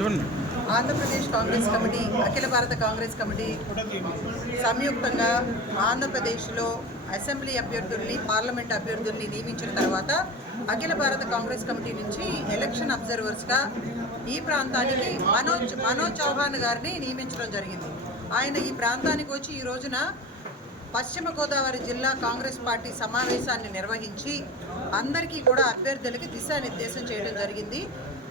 చూడండి ఆంధ్రప్రదేశ్ కాంగ్రెస్ కమిటీ అఖిల భారత కాంగ్రెస్ కమిటీ సంయుక్తంగా ఆంధ్రప్రదేశ్లో అసెంబ్లీ అభ్యర్థుల్ని పార్లమెంట్ అభ్యర్థుల్ని నియమించిన తర్వాత అఖిల భారత కాంగ్రెస్ కమిటీ నుంచి ఎలక్షన్ అబ్జర్వర్స్గా ఈ ప్రాంతానికి మనోజ్ మనోజ్ చౌహాన్ గారిని నియమించడం జరిగింది. ఆయన ఈ ప్రాంతానికి వచ్చి ఈ రోజున పశ్చిమ గోదావరి జిల్లా కాంగ్రెస్ పార్టీ సమావేశాన్ని నిర్వహించి అందరికీ కూడా అభ్యర్థులకి దిశానిర్దేశం చేయడం జరిగింది.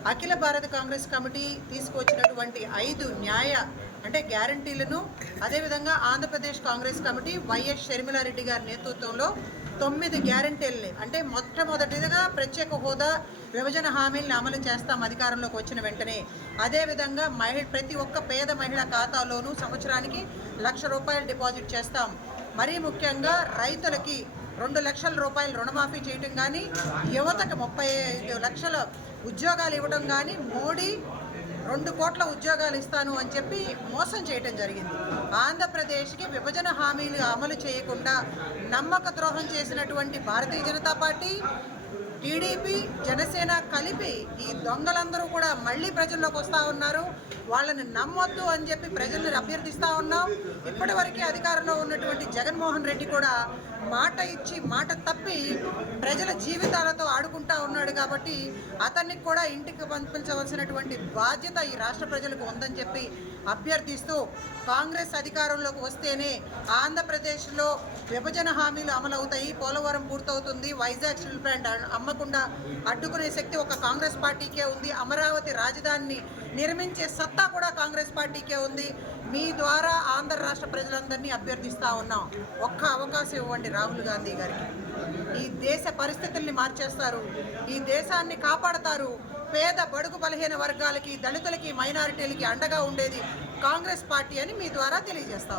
అఖిల భారత కాంగ్రెస్ కమిటీ తీసుకొచ్చినటువంటి ఐదు న్యాయ అంటే గ్యారంటీలను అదేవిధంగా Andhra Pradesh Congress committee YS Sharmila Reddy గారి నేతృత్వంలో తొమ్మిది గ్యారంటీలని అంటే మొట్టమొదటిగా ప్రత్యేక హోదా విభజన హామీలను అమలు చేస్తాం అధికారంలోకి వచ్చిన వెంటనే. అదేవిధంగా మహిళ ప్రతి ఒక్క పేద మహిళ ఖాతాలోనూ సంవత్సరానికి లక్ష రూపాయలు డిపాజిట్ చేస్తాం. మరీ ముఖ్యంగా రైతులకి రెండు లక్షల రూపాయలు రుణమాఫీ చేయటం కానీ యువతకు ముప్పై ఐదు లక్షల ఉద్యోగాలు ఇవ్వడం కానీ మోడీ రెండు కోట్ల ఉద్యోగాలు ఇస్తాను అని చెప్పి మోసం చేయటం జరిగింది. ఆంధ్రప్రదేశ్కి విభజన హామీలు అమలు చేయకుండా నమ్మక ద్రోహం చేసినటువంటి భారతీయ జనతా పార్టీ టీడీపీ జనసేన కలిపి ఈ దొంగలందరూ కూడా మళ్ళీ ప్రజల్లోకి వస్తూ ఉన్నారు. వాళ్ళని నమ్మొద్దు అని చెప్పి ప్రజల్ని అభ్యర్థిస్తూ ఉన్నాం. ఇప్పటివరకే అధికారంలో ఉన్నటువంటి జగన్మోహన్ రెడ్డి కూడా మాట ఇచ్చి మాట తప్పి ప్రజల జీవితాలతో ఆడుకుంటా ఉన్నాడు కాబట్టి అతన్ని కూడా ఇంటికి పంపించవలసినటువంటి బాధ్యత ఈ రాష్ట్ర ప్రజలకు ఉందని చెప్పి అభ్యర్థిస్తూ కాంగ్రెస్ అధికారంలోకి వస్తేనే ఆంధ్రప్రదేశ్లో విభజన హామీలు అమలవుతాయి పోలవరం పూర్తవుతుంది వైజాగ్ స్టీల్ ప్లాంట్ నమ్మకుండా అడ్డుకునే శక్తి ఒక కాంగ్రెస్ పార్టీకే ఉంది. అమరావతి రాజధానిని నిర్మించే సత్తా కూడా కాంగ్రెస్ పార్టీకే ఉంది. మీ ద్వారా ఆంధ్ర రాష్ట్ర ప్రజలందరినీ అభ్యర్థిస్తా ఉన్నాం. ఒక్క అవకాశం ఇవ్వండి రాహుల్ గాంధీ గారికి. ఈ దేశ పరిస్థితుల్ని మార్చేస్తారు. ఈ దేశాన్ని కాపాడతారు. పేద బడుగు బలహీన వర్గాలకి దళితులకి మైనారిటీలకి అండగా ఉండేది కాంగ్రెస్ పార్టీ అని మీ ద్వారా తెలియజేస్తా